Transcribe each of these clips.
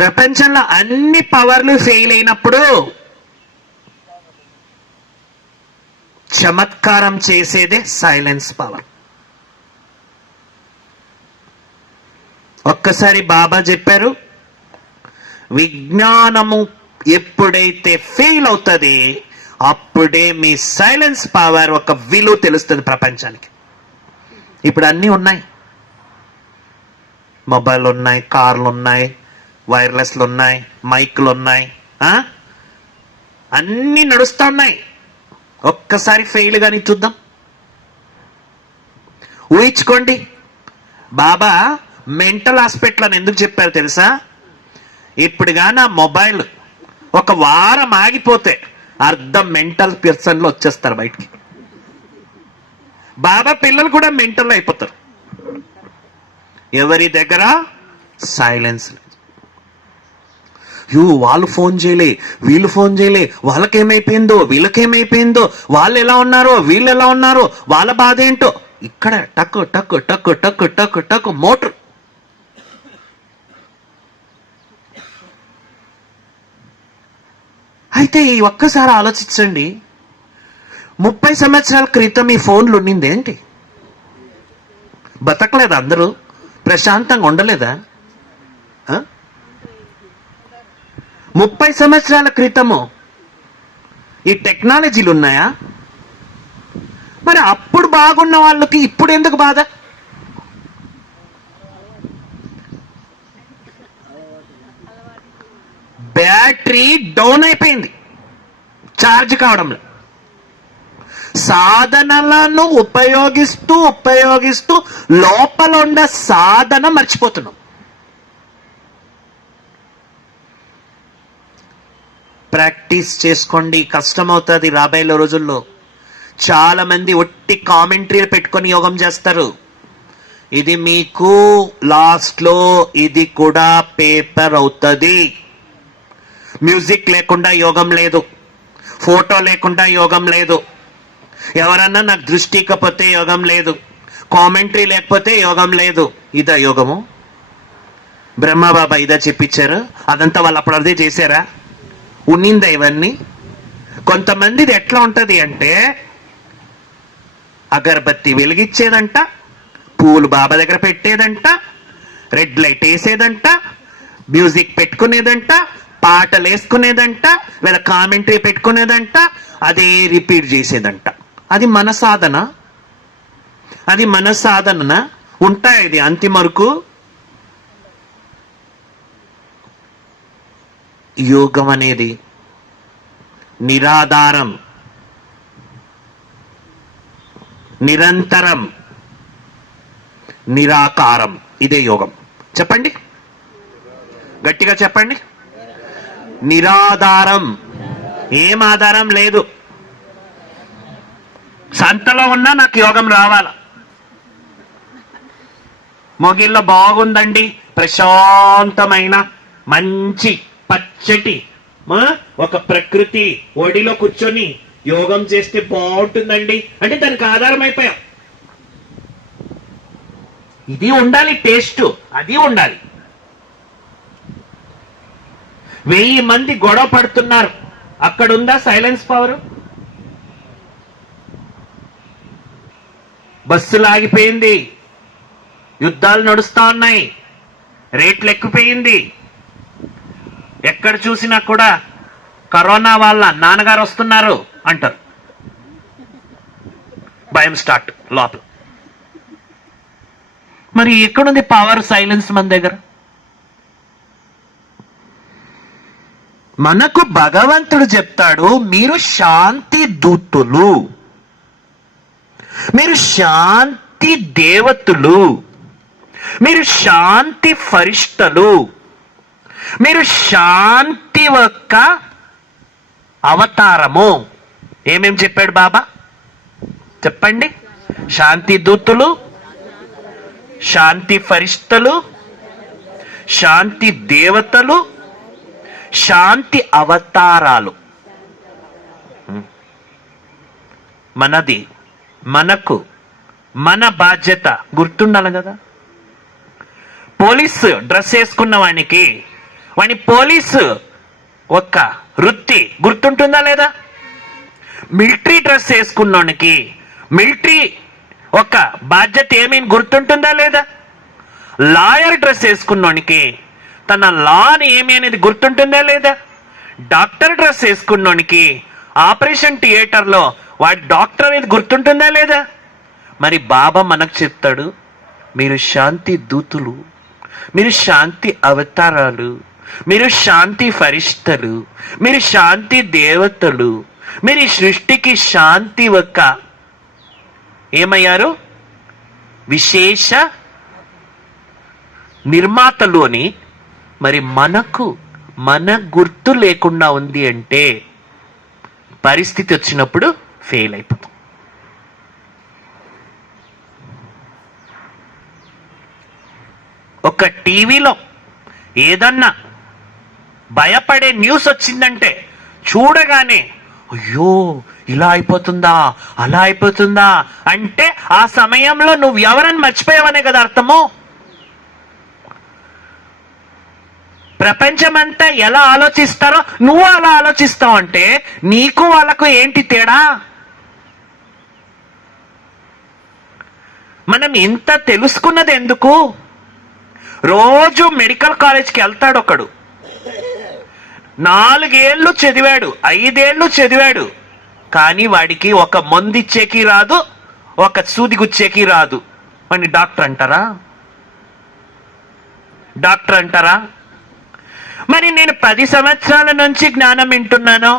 ప్రపంచంలో అన్ని పవర్లు ఫెయిల్ అయినప్పుడు చమత్కారం చేసేదే సైలెన్స్ పవర్ ఒక్కసారి బాబా చెప్పారు విజ్ఞానము ఎప్పుడైతే ఫెయిల్ అవుతుంది అప్పుడే మీ సైలెన్స్ పవర్ ఒక విలువ తెలుస్తుంది ప్రపంచానికి. ఇప్పుడు అన్నీ ఉన్నాయి. మొబైల్ ఉన్నాయి కార్లు ఉన్నాయి వైర్లెస్లు ఉన్నాయి మైక్లు ఉన్నాయి అన్నీ నడుస్తున్నాయి. ఒక్కసారి ఫెయిల్ కానీ చూద్దాం. ఊహించుకోండి. బాబా మెంటల్ హాస్పిటల్ అని ఎందుకు చెప్పారు తెలుసా? ఇప్పుడు నా మొబైల్ ఒక వారం ఆగిపోతే అర్ధం మెంటల్ పర్సన్లో వచ్చేస్తారు బయటికి. బాబా పిల్లలు కూడా మెంటల్ అయిపోతారు. ఎవరి దగ్గర? సైలెన్స్ యూ వాళ్ళు ఫోన్ చేయలే వీళ్ళు ఫోన్ చేయలే వాళ్ళకేమైపోయిందో వీళ్ళకేమైపోయిందో వాళ్ళు ఎలా ఉన్నారో వీళ్ళు ఎలా ఉన్నారో వాళ్ళ బాధ ఏంటో ఇక్కడ టక్కు టక్ టక్ టక్ టక్ టక్ మోటర్. అయితే ఈ ఒక్కసారి ఆలోచించండి. ముప్పై సంవత్సరాల క్రితం ఈ ఫోన్లు ఉండింది ఏంటి బతకలేదు అందరూ? ప్రశాంతంగా ఉండలేదా ఆ? ముప్పై సంవత్సరాల క్రితము ఈ టెక్నాలజీలు ఉన్నాయా మరి అప్పుడు బాగున్న వాళ్ళకి ఇప్పుడు ఎందుకు బాధ? బ్యాటరీ డౌన్ అయిపోయింది ఛార్జ్ కావడంలో. సాధనలను ఉపయోగిస్తూ ఉపయోగిస్తూ లోపల ఉన్న సాధన మర్చిపోతున్నాం. ప్రాక్టీస్ చేసుకోండి కష్టమవుతుంది రాబోయే రోజుల్లో. చాలామంది ఒట్టి కామెంట్రీలు పెట్టుకొని యోగం చేస్తారు. ఇది మీకు లాస్ట్లో ఇది కూడా పేపర్ అవుతుంది. మ్యూజిక్ లేకుండా యోగం లేదు. ఫోటో లేకుండా యోగం లేదు. ఎవరన్నా నాకు దృష్టి ఇకపోతే యోగం లేదు. కామెంటరీ లేకపోతే యోగం లేదు. ఇదా యోగము? బ్రహ్మబాబా ఇదా చెప్పించారు అదంతా వాళ్ళు అప్పుడు అదే చేశారా? ఉన్నిందా ఇవన్నీ? కొంతమందిది ఎట్లా ఉంటుంది అంటే అగరబత్తి వెలిగించేదంట పూలు బాబా దగ్గర పెట్టేదంట రెడ్ లైట్ వేసేదంట మ్యూజిక్ పెట్టుకునేదంట పాటలు వేసుకునేదంట లేదా కామెంటరీ పెట్టుకునేదంట అదే రిపీట్ చేసేదంట. అది మన సాధన. అది మన సాధన ఉంటాయి ఇది అంతిమ యోగం అనేది నిరాధారం నిరంతరం నిరాకారం. ఇదే యోగం. చెప్పండి. గట్టిగా చెప్పండి. నిరాధారం. ఏం ఆధారం? లేదు. సంతలో ఉన్నా నాకు యోగం రావాల. మొగిల్లో బాగుందండి. ప్రశాంతమైన మంచి పచ్చటి మా ఒక ప్రకృతి ఒడిలో కూర్చొని యోగం చేస్తే బాగుంటుందండి. అంటే దానికి ఆధారం అయిపోయాం. ఇది ఉండాలి టేస్ట్. అది ఉండాలి. వెయ్యి మంది గొడవ పడుతున్నారు. అక్కడుందా సైలెన్స్ పవర్? బస్సులు ఆగిపోయింది. యుద్ధాలు నడుస్తా ఉన్నాయి. రేట్లు ఎక్కిపోయింది ఎక్కడ చూసినా కూడా కరోనా వల్ల నాన్నగారు వస్తున్నారు అంటారు. భయం స్టార్ట్ లోపల. మరి ఎక్కడుంది పవర్ సైలెన్స్ మన దగ్గర? మనకు భగవంతుడు చెప్తాడు మీరు శాంతి దూతులు. మీరు శాంతి దేవతలు. మీరు శాంతి ఫరిష్టలు. మీరు శాంతి యొక్క అవతారము. ఏమేం చెప్పాడు బాబా? చెప్పండి. శాంతి దూతులు శాంతి ఫరిష్టలు శాంతి దేవతలు శాంతి అవతారాలు. మనది మనకు మన బాధ్యత గుర్తుండాలి కదా? పోలీస్ డ్రెస్ వేసుకున్న వానికి వాని పోలీసు ఒక్క వృత్తి గుర్తుంటుందా లేదా? మిలిటరీ డ్రెస్ వేసుకున్నోనికి మిలిటరీ ఒక బాధ్యత ఏమీ గుర్తుంటుందా లేదా? లాయర్ డ్రెస్ వేసుకున్నోనికి తన లాని ఏమి అనేది గుర్తుంటుందా లేదా? డాక్టర్ డ్రెస్ వేసుకున్నోనికి ఆపరేషన్ థియేటర్లో వాడి డాక్టర్ అనేది గుర్తుంటుందా లేదా? మరి బాబా మనకు చెప్తాడు మీరు శాంతి దూతులు మీరు శాంతి అవతారాలు మీరు శాంతి ఫరిష్టలు మీరు శాంతి దేవతలు మీరు సృష్టికి శాంతి ఒక ఏమయ్యారు? విశేష నిర్మాతలు అని మరి మనకు మన గుర్తు లేకుండా ఉంది అంటే పరిస్థితి వచ్చినప్పుడు ఫెయిల్ అయిపోతాం. ఒక టీవీలో ఏదన్నా భయపడే న్యూస్ వచ్చిందంటే చూడగానే అయ్యో ఇలా అయిపోతుందా? అలా అయిపోతుందా? అంటే ఆ సమయంలో నువ్వు ఎవరని మర్చిపోయావనే కదా అర్థము? ప్రపంచమంతా ఎలా ఆలోచిస్తారో నువ్వు అలా ఆలోచిస్తావు అంటే నీకు వాళ్ళకు ఏంటి తేడా? మనం ఇంత తెలుసుకున్నది ఎందుకు? రోజు మెడికల్ కాలేజ్కి వెళ్తాడు ఒకడు నాలుగేళ్ళు చదివాడు ఐదేళ్ళు చదివాడు. కానీ వాడికి ఒక మందు ఇచ్చేకి రాదు ఒక సూది గుచ్చేకి రాదు. అని డాక్టర్ అంటారా? డాక్టర్ అంటారా? మరి నేను పది సంవత్సరాల నుంచి జ్ఞానం వింటున్నాను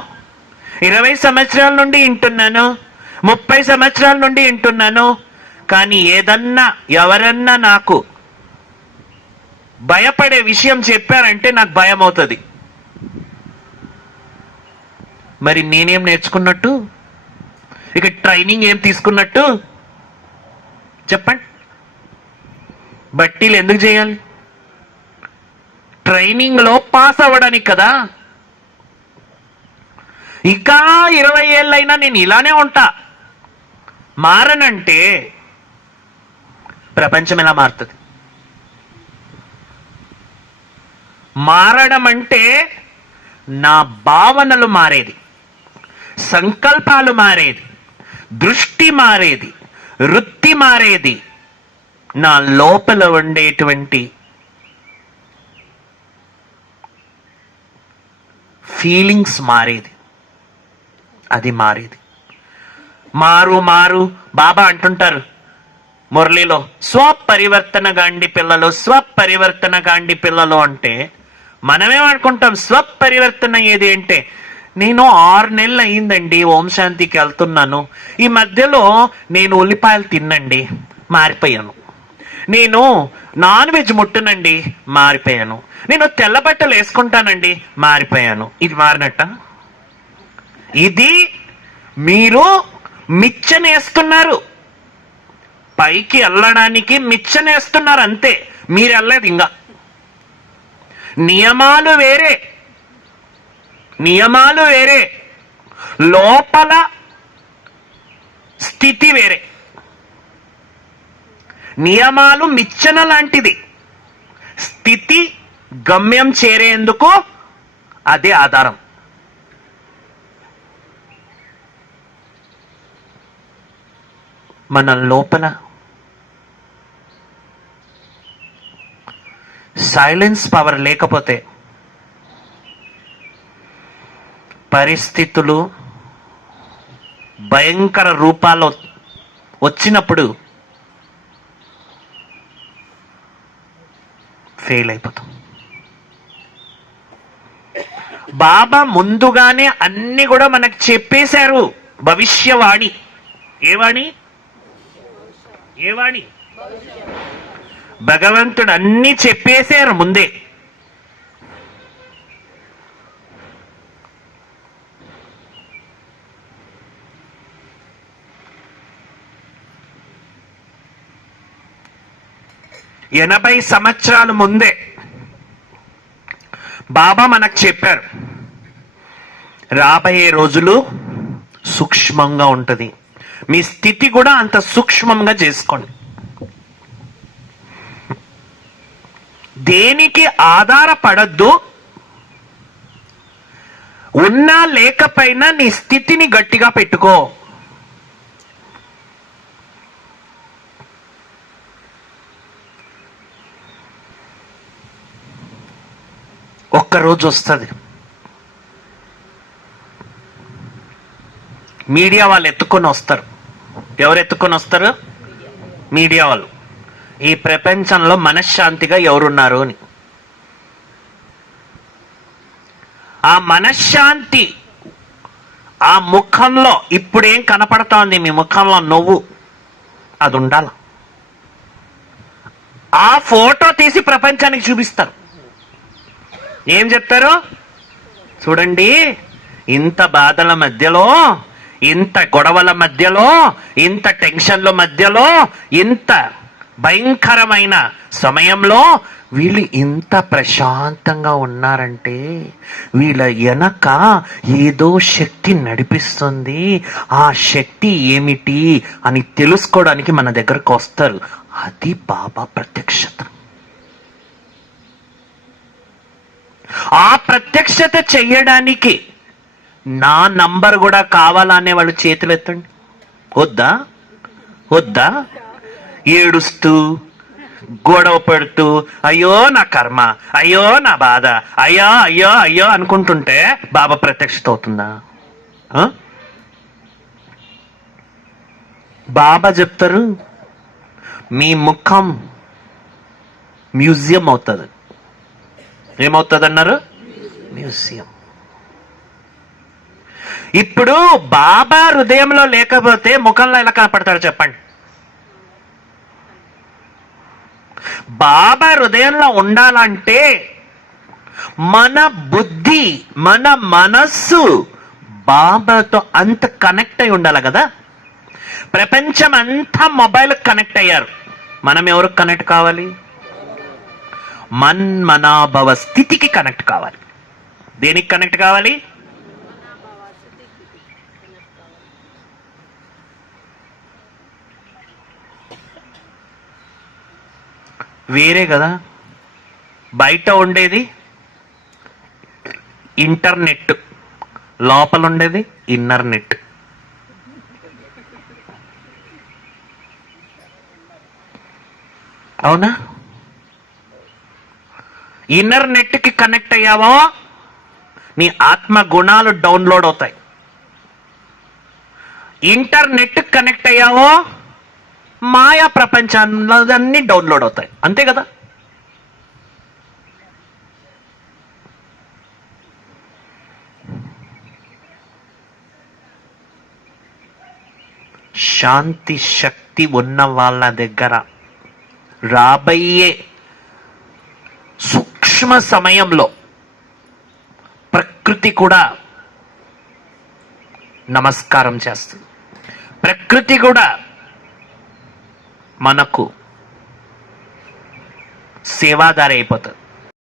ఇరవై సంవత్సరాల నుండి వింటున్నాను ముప్పై సంవత్సరాల నుండి వింటున్నాను కానీ ఏదన్నా ఎవరన్నా నాకు భయపడే విషయం చెప్పారంటే నాకు భయం అవుతుంది మరి నేనేం నేర్చుకున్నట్టు? ఇక ట్రైనింగ్ ఏం తీసుకున్నట్టు? చెప్పండి. బట్టీలు ఎందుకు చేయాలి? ట్రైనింగ్లో పాస్ అవ్వడానికి కదా? ఇంకా ఇరవై ఏళ్ళైనా నేను ఇలానే ఉంటా. మారనంటే ప్రపంచం ఎలా మారుతుంది? మారడం అంటే నా భావనలు మారేది. సంకల్పాలు మారేది దృష్టి మారేది వృత్తి మారేది నా లోపల ఉండేటువంటి ఫీలింగ్స్ మారేది అది మారేది. మారు మారు బాబా అంటుంటారు మురళిలో స్వపరివర్తన గాండి పిల్లలు స్వపరివర్తన గాండి పిల్లలు అంటే మనమేమనుకుంటాం స్వపరివర్తన ఏది అంటే నేను ఆరు నెలలు అయిందండి ఓం శాంతికి వెళ్తున్నాను. ఈ మధ్యలో నేను ఉల్లిపాయలు తిన్నండి మారిపోయాను. నేను నాన్ వెజ్ ముట్టనండి మారిపోయాను. నేను తెల్ల బట్టలు వేసుకుంటానండి మారిపోయాను. ఇది మారినట్ట? ఇది మీరు మిచ్చనేస్తున్నారు. పైకి వెళ్ళడానికి మిచ్చనేస్తున్నారు అంతే. మీరు వెళ్ళలేదు ఇంకా నియమాలు వేరే. నియమాలు వేరే లోపల స్థితి వేరే. నియమాలు మిచ్చన లాంటిది. స్థితి గమ్యం చేరేందుకు అదే ఆధారం. మన లోపల సైలెన్స్ పవర్ లేకపోతే పరిస్థితులు భయంకర రూపాల్లో వచ్చినప్పుడు ఫెయిల్ అయిపోతాం. బాబా ముందుగానే అన్ని కూడా మనకు చెప్పేశారు. భవిష్యవాణి. ఏవాణి ఏవాణి భగవంతుడు అన్ని చెప్పేశారు ముందే. ఎనభై సంవత్సరాల ముందే బాబా మనకు చెప్పారు రాబోయే రోజులు సూక్ష్మంగా ఉంటుంది. మీ స్థితి కూడా అంత సూక్ష్మంగా చేసుకోండి. దేనికి ఆధారపడద్దు ఉన్నా లేకపోయినా నీ స్థితిని గట్టిగా పెట్టుకో. ఒక్కరోజు వస్తుంది. మీడియా వాళ్ళు ఎత్తుకొని వస్తారు. ఎవరు ఎత్తుకొని వస్తారు? మీడియా వాళ్ళు. ఈ ప్రపంచంలో మనశ్శాంతిగా ఎవరున్నారు అని. ఆ మనశ్శాంతి ఆ ముఖంలో ఇప్పుడేం కనపడుతోంది మీ ముఖంలో నువ్వు? అది ఉండాలి. ఆ ఫోటో తీసి ప్రపంచానికి చూపిస్తారు. ఏం చెప్తారు? చూడండి ఇంత బాధల మధ్యలో ఇంత గొడవల మధ్యలో ఇంత టెన్షన్ల మధ్యలో ఇంత భయంకరమైన సమయంలో వీళ్ళు ఇంత ప్రశాంతంగా ఉన్నారంటే వీళ్ళ వెనక ఏదో శక్తి నడిపిస్తుంది. ఆ శక్తి ఏమిటి అని తెలుసుకోవడానికి మన దగ్గరకు వస్తారు. అది బాబా ప్రత్యక్షత. ఆ ప్రత్యక్షత చెయ్యడానికి నా నంబర్ కూడా కావాలనే వాళ్ళు చేతులు ఎత్తండి. వద్దా? వద్దా? ఏడుస్తూ గొడవ పెడుతూ అయ్యో నా కర్మ అయ్యో నా బాధ అయ్యో అయ్యో అయ్యో అనుకుంటుంటే బాబా ప్రత్యక్షత అవుతుందా? ఆ? బాబా చెప్తారు మీ ముఖం మ్యూజియం అవుతుంది. ఏమవుతుంది అన్నారు మ్యూజియం. ఇప్పుడు బాబా హృదయంలో లేకపోతే ముఖంలో ఎలా కనపడతాడు చెప్పండి. బాబా హృదయంలో ఉండాలంటే మన బుద్ధి మన మనస్సు బాబాతో అంత కనెక్ట్ అయి ఉండాలి కదా. ప్రపంచం అంతా మొబైల్ కనెక్ట్ అయ్యారు. మనం ఎవరికి కనెక్ట్ కావాలి? మన్మనాభవ స్థితికి కనెక్ట్ కావాలి. దేనికి కనెక్ట్ కావాలి? వేరే కదా. బయట ఉండేది ఇంటర్నెట్. లోపల ఉండేది ఇన్నర్ నెట్ అవునా? ఇన్నర్కి కనెక్ట్ అయ్యావో? నీ ఆత్మ గుణాలు డౌన్లోడ్ అవుతాయి. Internet connect అయ్యావో? మాయా ప్రపంచంలో అన్ని డౌన్లోడ్ అవుతాయి. అంతే కదా? శాంతి శక్తి ఉన్న వాళ్ళ దగ్గర రాబయ్యే సూక్ష్మ సమయంలో ప్రకృతి కూడా నమస్కారం చేస్తుంది. ప్రకృతి కూడా మనకు సేవాదారి అయిపోతుంది.